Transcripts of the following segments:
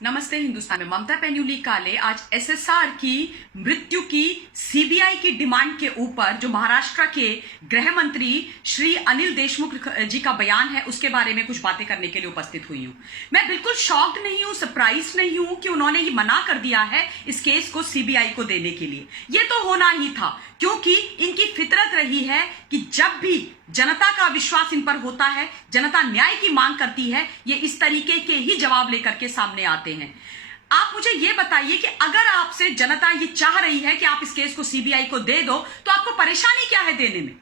नमस्ते हिंदुस्तान में ममता पेन्युली काले आज एसएसआर की मृत्यु की सीबीआई की डिमांड के ऊपर जो महाराष्ट्र के गृह मंत्री श्री अनिल देशमुख जी का बयान है उसके बारे में कुछ बातें करने के लिए उपस्थित हुई हूं। मैं बिल्कुल शॉक्ड नहीं हूं, सरप्राइज नहीं हूं कि उन्होंने ये मना कर दिया है इस केस को सीबीआई को देने के लिए। ये तो होना ही था क्योंकि इनकी फितरत रही है कि जब भी जनता का विश्वास इन पर होता है, जनता न्याय की मांग करती है, ये इस तरीके के ही जवाब लेकर के सामने आते हैं। आप मुझे ये बताइए कि अगर आपसे जनता ये चाह रही है कि आप इस केस को सीबीआई को दे दो तो आपको परेशानी क्या है देने में?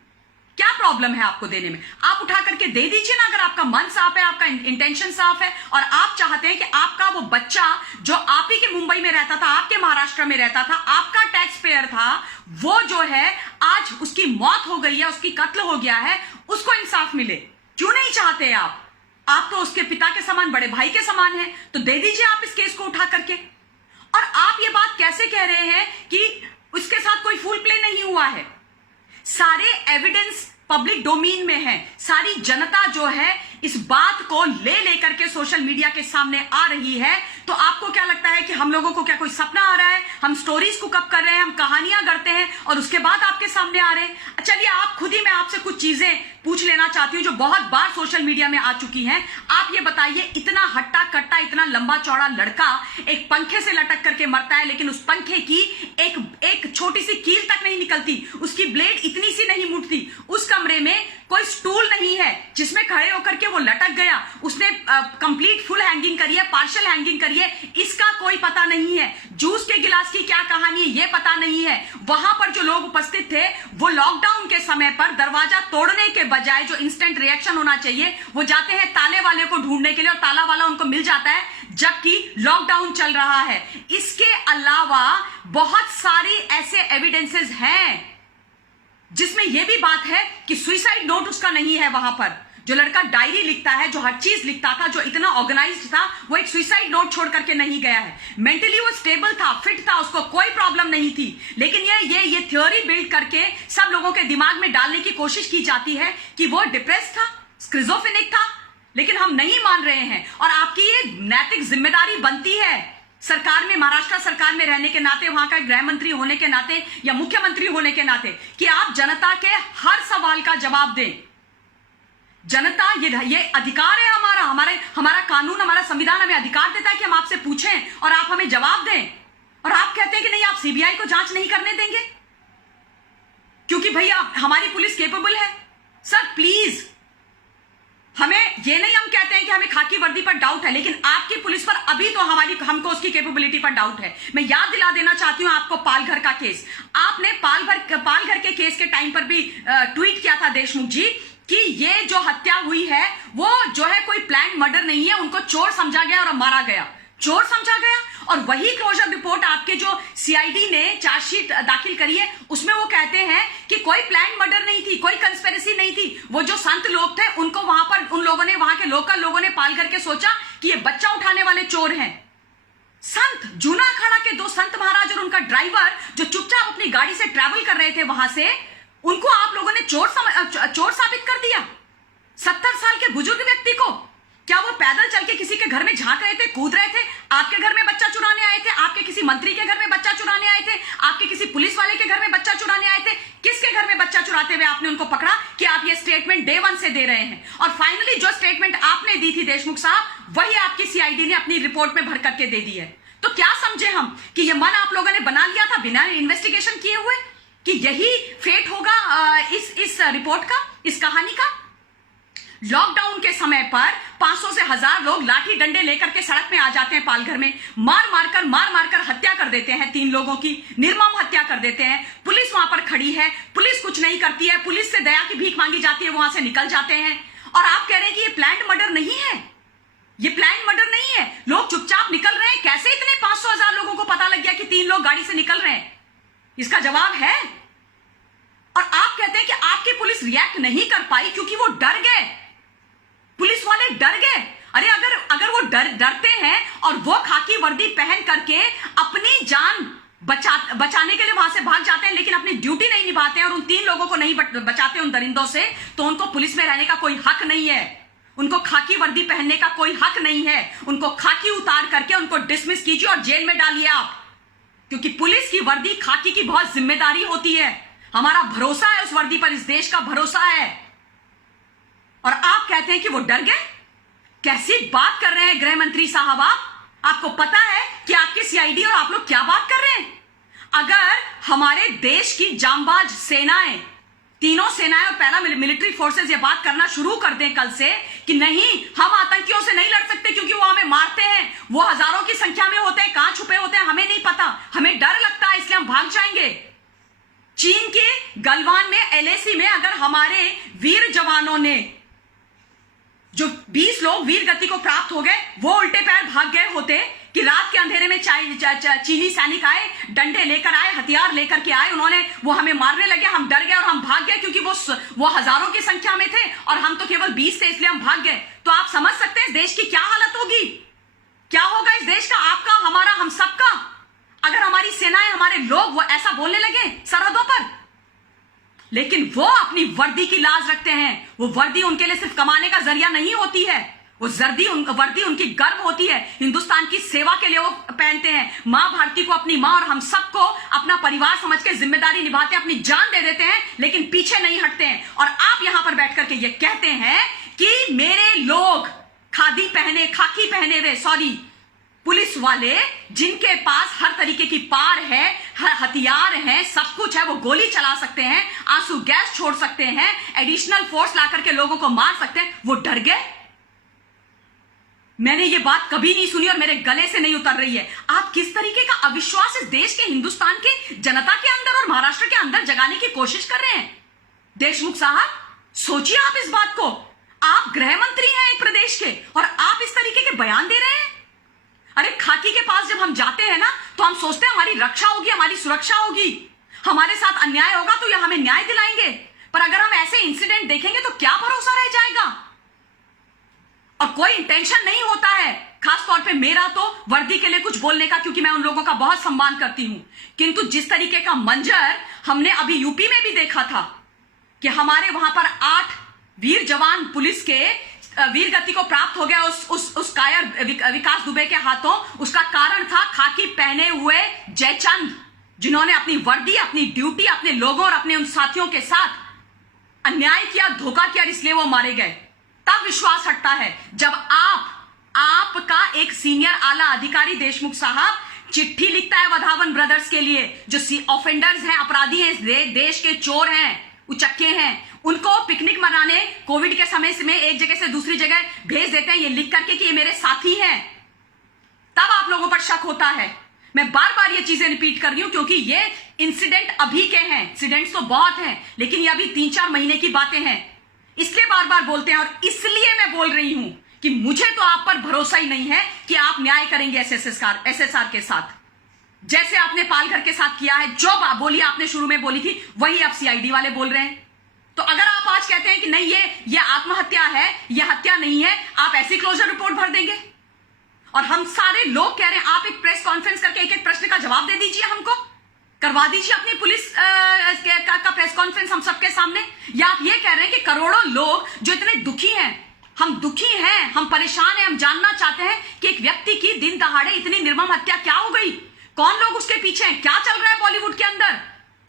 क्या प्रॉब्लम है आपको देने में? आप उठा करके दे दीजिए ना। अगर आपका मन साफ है, आपका इंटेंशन साफ है और आप चाहते हैं कि आपका वो बच्चा जो आप ही के मुंबई में रहता था, आपके महाराष्ट्र में रहता था, आपका टैक्स पेयर था, वो जो है आज उसकी मौत हो गई है, उसकी कत्ल हो गया है, उसको इंसाफ मिले। क्यों नहीं चाहते आप तो उसके पिता के समान, बड़े भाई के समान हैं, तो दे दीजिए आप इस केस को उठा करके। और आप ये बात कैसे कह रहे हैं कि उसके साथ कोई फूल प्ले नहीं हुआ है? सारे एविडेंस पब्लिक डोमेन में है। सारी जनता जो है इस बात को ले लेकर के सोशल मीडिया के सामने आ रही है। तो आपको क्या लगता है कि हम लोगों को क्या कोई सपना आ रहा है? हम स्टोरीज कुक अप कर रहे हैं, हम कहानियां गढ़ते हैं और उसके बाद आपके सामने आ रहे हैं। चलिए आप खुद ही, मैं आपसे कुछ चीजें पूछ लेना चाहती हूं जो बहुत बार सोशल मीडिया में आ चुकी हैं। आप ये बताइए, इतना हट्टा कट्टा, इतना लंबा चौड़ा लड़का एक पंखे से लटक करके मरता है, लेकिन उस पंखे की एक छोटी सी कील तक नहीं निकलती, उसकी ब्लेड इतनी सी नहीं मुड़ती, उस कमरे में कोई स्टूल नहीं है जिसमें खड़े होकर के वो लटक गया, उसने कंप्लीट फुल हैंगिंग करी है, पार्शियल हैंगिंग करी है, इसका कोई पता नहीं है। जूस के गिलास की क्या कहानी है ये पता नहीं है। वहां पर जो लोग उपस्थित थे वो लॉकडाउन के समय पर दरवाजा तोड़ने के बजाय जो इंस्टेंट रिएक्शन होना चाहिए वो जाते हैं ताले वाले को ढूंढने के लिए और ताला वाला उनको मिल जाता है जबकि लॉकडाउन चल रहा है। इसके अलावा बहुत सारी ऐसे एविडेंसेस हैं जिसमें यह भी बात है कि सुसाइड नोट उसका नहीं है। वहां पर जो लड़का डायरी लिखता है, जो हर चीज लिखता था, जो इतना ऑर्गेनाइज्ड था, वो एक सुसाइड नोट छोड़ करके नहीं गया है। मेंटली वो स्टेबल था, फिट था, उसको कोई प्रॉब्लम नहीं थी। लेकिन ये थ्योरी बिल्ड करके सब लोगों के दिमाग में डालने की कोशिश की जाती है कि वो डिप्रेस्ड था, स्किज़ोफ्रेनिक था। लेकिन हम नहीं मान रहे हैं और आपकी ये नैतिक जिम्मेदारी बनती है सरकार में, महाराष्ट्र सरकार में रहने के नाते, वहां का गृह मंत्री होने के नाते या मुख्यमंत्री होने के नाते, कि आप जनता के हर सवाल का जवाब दें। जनता, ये अधिकार है हमारा कानून, हमारा संविधान हमें अधिकार देता है कि हम आपसे पूछें और आप हमें जवाब दें। और आप कहते हैं कि नहीं, आप सीबीआई को जांच नहीं करने देंगे क्योंकि भैया हमारी पुलिस केपेबल है। सर प्लीज, हमें ये नहीं, हम कहते हैं कि हमें खाकी वर्दी पर डाउट है, लेकिन आपकी पुलिस पर अभी तो हमको उसकी कैपेबिलिटी पर डाउट है। मैं याद दिला देना चाहती हूं आपको पालघर का केस। आपने पालघर के केस के टाइम पर भी ट्वीट किया था देशमुख जी कि ये जो हत्या हुई है वो जो है कोई प्लान मर्डर नहीं है, उनको चोर समझा गया और मारा गया, चोर समझा गया। और वही क्लोजर रिपोर्ट आपके जो सीआईडी ने चार्जशीट दाखिल करी है उसमें वो कहते हैं कि कोई प्लान मर्डर नहीं थी, कोई कंस्पिरेसी नहीं थी। वो जो संत लोग थे उनको वहां पर, उन लोगों ने, वहां के लोकल लोगों ने पाल करके सोचा कि ये बच्चा उठाने वाले चोर हैं। संत, जूना अखाड़ा के दो संत महाराज और उनका ड्राइवर जो चुपचाप अपनी गाड़ी से ट्रैवल कर रहे थे वहां से, उनको आप लोगों ने चोर साबित कर दिया। 70 साल के बुजुर्ग व्यक्ति को, क्या वो पैदल चल के किसी के घर में झांक रहे थे, कूद रहे थे? आपके घर में बच्चा चुराने आए थे? आपके किसी मंत्री के घर में बच्चा चुराने आए थे? आपके किसी पुलिस वाले के घर में बच्चा चुराने आए थे? किसके घर में बच्चा चुराते हुए आपने उनको पकड़ा कि आप ये स्टेटमेंट डे 1 से दे रहे हैं? और फाइनली जो स्टेटमेंट आपने दी थी देशमुख साहब, वही आपकी सीआईडी ने अपनी रिपोर्ट में भर करके दे दी है। तो क्या समझे हम कि ये मन आप लोगों ने बना लिया था बिना इन्वेस्टिगेशन किए हुए कि यही फेट होगा इस रिपोर्ट का, इस कहानी का? लॉकडाउन के समय पर 500 से 1000 लोग लाठी डंडे लेकर के सड़क में आ जाते हैं पालघर में, मार मारकर हत्या कर देते हैं, 3 लोगों की निर्मम हत्या कर देते हैं। पुलिस वहां पर खड़ी है, पुलिस कुछ नहीं करती है, पुलिस से दया की भीख मांगी जाती है, वहां से निकल जाते हैं। और आप कह रहे हैं कि ये प्लान्ड मर्डर नहीं है, ये प्लान्ड मर्डर नहीं है, लोग चुपचाप निकल रहे हैं। कैसे इतने 500-1000 लोगों को पता लग गया कि 3 लोग गाड़ी से निकल रहे हैं? इसका जवाब है। और आप कहते हैं कि आपकी पुलिस रिएक्ट नहीं कर पाई क्योंकि वो डर गए, पुलिस वाले डर गए। अरे अगर वो डरते हैं और वो खाकी वर्दी पहन करके अपनी जान बचाने के लिए वहां से भाग जाते हैं लेकिन अपनी ड्यूटी नहीं निभाते हैं और उन 3 लोगों को नहीं बचाते उन दरिंदों से, तो उनको पुलिस में रहने का कोई हक नहीं है। उनको खाकी वर्दी पहनने का कोई हक नहीं है। उनको खाकी उतार करके उनको डिसमिस कीजिए और जेल में डालिए आप, क्योंकि पुलिस की वर्दी खाकी की बहुत जिम्मेदारी होती है। हमारा भरोसा है उस वर्दी पर, इस देश का भरोसा है। और आप कहते हैं कि वो डर गए। कैसी बात कर रहे हैं गृह मंत्री साहब आप? आपको पता है कि आपके सीआईडी और आप लोग क्या बात कर रहे हैं? अगर हमारे देश की जांबाज सेनाएं, तीनों सेनाएं और पैरा मिलिट्री फोर्सेस ये बात करना शुरू कर दें कल से कि नहीं, हम आतंकियों से नहीं लड़ सकते क्योंकि वो हमें मारते हैं, वो हजारों की संख्या में होते हैं, कहां छुपे होते हैं हमें नहीं पता, हमें डर लगता है इसलिए हम भाग जाएंगे। चीन के गलवान में, एलएसी में अगर हमारे वीर जवानों ने, जो 20 लोग वीर गति को प्राप्त हो गए, वो उल्टे पैर भाग गए होते कि रात के अंधेरे में चीनी सैनिक आए, डंडे लेकर आए, हथियार लेकर के आए, उन्होंने वो हमें मारने लगे, हम डर गए और हम भाग गए क्योंकि वो हजारों की संख्या में थे और हम तो केवल 20 थे इसलिए हम भाग गए। तो आप समझ सकते हैं इस देश की क्या हालत होगी, क्या होगा इस देश का, आपका, हमारा, हम सबका, अगर हमारी सेनाएं, हमारे लोग वो ऐसा बोलने लगे सरहदों पर। लेकिन वो अपनी वर्दी की लाज रखते हैं। वो वर्दी उनके लिए सिर्फ कमाने का जरिया नहीं होती है, वो वर्दी उनकी गर्व होती है। हिंदुस्तान की सेवा के लिए वो पहनते हैं। मां भारती को अपनी मां और हम सबको अपना परिवार समझ के जिम्मेदारी निभाते हैं, अपनी जान दे देते हैं, लेकिन पीछे नहीं हटते हैं। और आप यहां पर बैठ करके ये कहते हैं कि मेरे लोग खादी पहने, खाकी पहने हुए, सॉरी, पुलिस वाले जिनके पास हर तरीके की पार है, हथियार है, सब कुछ है, वो गोली चला सकते हैं, आंसू गैस छोड़ सकते हैं, एडिशनल फोर्स ला करके लोगों को मार सकते हैं, वो डर गए। मैंने ये बात कभी नहीं सुनी और मेरे गले से नहीं उतर रही है। आप किस तरीके का अविश्वास इस देश के, हिंदुस्तान के जनता के अंदर और महाराष्ट्र के अंदर जगाने की कोशिश कर रहे हैं? देशमुख साहब, सोचिए आप इस बात को। आप गृह मंत्री हैं एक प्रदेश के और आप इस तरीके के बयान दे रहे हैं। अरे खाकी के पास जब हम जाते हैं ना, तो हम सोचते हैं हमारी रक्षा होगी, हमारी सुरक्षा होगी, हमारे साथ अन्याय होगा तो ये हमें न्याय दिलाएंगे। पर अगर हम ऐसे इंसिडेंट देखेंगे तो क्या भरोसा रह जाएगा? और कोई इंटेंशन नहीं होता है, खास तौर पे मेरा तो वर्दी के लिए कुछ बोलने का, क्योंकि मैं उन लोगों का बहुत सम्मान करती हूं। किंतु जिस तरीके का मंजर हमने अभी यूपी में भी देखा था कि हमारे वहां पर 8 वीर जवान पुलिस के वीर गति को प्राप्त हो गया उस कायर विकास दुबे के हाथों, उसका कारण था खाकी पहने हुए जयचंद, जिन्होंने अपनी वर्दी, अपनी ड्यूटी, अपने लोगों और अपने उन साथियों के साथ अन्याय किया, धोखा किया, इसलिए वो मारे गए। तब विश्वास हटता है जब आपका एक सीनियर आला अधिकारी देशमुख साहब चिट्ठी लिखता है वधावन ब्रदर्स के लिए, जो ऑफेंडर्स हैं, अपराधी हैं, देश के चोर हैं, उचक्के हैं, उनको पिकनिक मनाने कोविड के समय में एक जगह से दूसरी जगह भेज देते हैं ये लिख करके कि ये मेरे साथी हैं। तब आप लोगों पर शक होता है। मैं बार बार ये चीजें रिपीट कर रही हूं क्योंकि ये इंसिडेंट अभी के हैं, इंसिडेंट्स तो बहुत हैं, लेकिन ये अभी 3-4 महीने की बातें हैं, इसलिए बार बार बोलते हैं। और इसलिए मैं बोल रही हूं कि मुझे तो आप पर भरोसा ही नहीं है कि आप न्याय करेंगे एसएसआर के साथ, जैसे आपने पालघर के साथ किया है। जो बोली आपने शुरू में बोली थी वही अब सीआईडी वाले बोल रहे हैं। तो अगर आप आज कहते हैं कि नहीं ये आत्महत्या है, ये हत्या नहीं है, आप ऐसी क्लोजर रिपोर्ट भर देंगे। और हम सारे लोग कह रहे हैं आप एक प्रेस कॉन्फ्रेंस करके एक एक प्रश्न का जवाब दे दीजिए, हमको करवा दीजिए अपनी पुलिस का प्रेस कॉन्फ्रेंस हम सबके सामने। या आप ये कह रहे हैं कि करोड़ों लोग जो इतने दुखी हैं, हम दुखी हैं, हम परेशान हैं, हम जानना चाहते हैं कि एक व्यक्ति की दिन दहाड़े इतनी निर्मम हत्या क्या हो गई, कौन लोग उसके पीछे हैं, क्या चल रहा है बॉलीवुड के अंदर।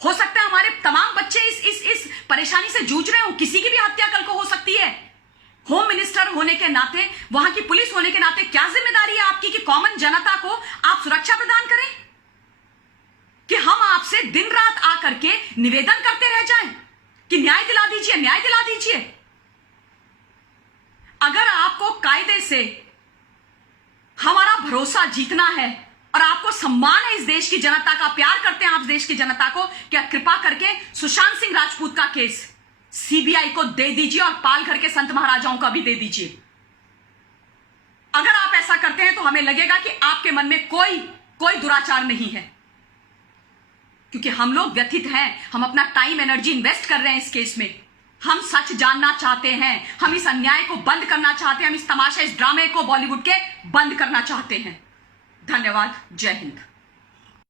हो सकता है हमारे तमाम बच्चे इस परेशानी से जूझ रहे हो, किसी की भी हत्या कल को हो सकती है। होम मिनिस्टर होने के नाते, वहां की पुलिस होने के नाते क्या जिम्मेदारी है आपकी कि कॉमन जनता को आप सुरक्षा प्रदान करें, कि हम आपसे दिन रात आकर के निवेदन करते रह जाएं कि न्याय दिला दीजिए, न्याय दिला दीजिए। अगर आपको कायदे से हमारा भरोसा जीतना है और आपको सम्मान है इस देश की जनता का, प्यार करते हैं आप देश की जनता को, क्या कृपा करके सुशांत सिंह राजपूत का केस सीबीआई को दे दीजिए और पालघर के संत महाराजाओं का भी दे दीजिए। अगर आप ऐसा करते हैं तो हमें लगेगा कि आपके मन में कोई दुराचार नहीं है, क्योंकि हम लोग व्यथित हैं, हम अपना टाइम एनर्जी इन्वेस्ट कर रहे हैं इस केस में। हम सच जानना चाहते हैं, हम इस अन्याय को बंद करना चाहते हैं, हम इस तमाशा, इस ड्रामे को बॉलीवुड के बंद करना चाहते हैं। धन्यवाद। जय हिंद।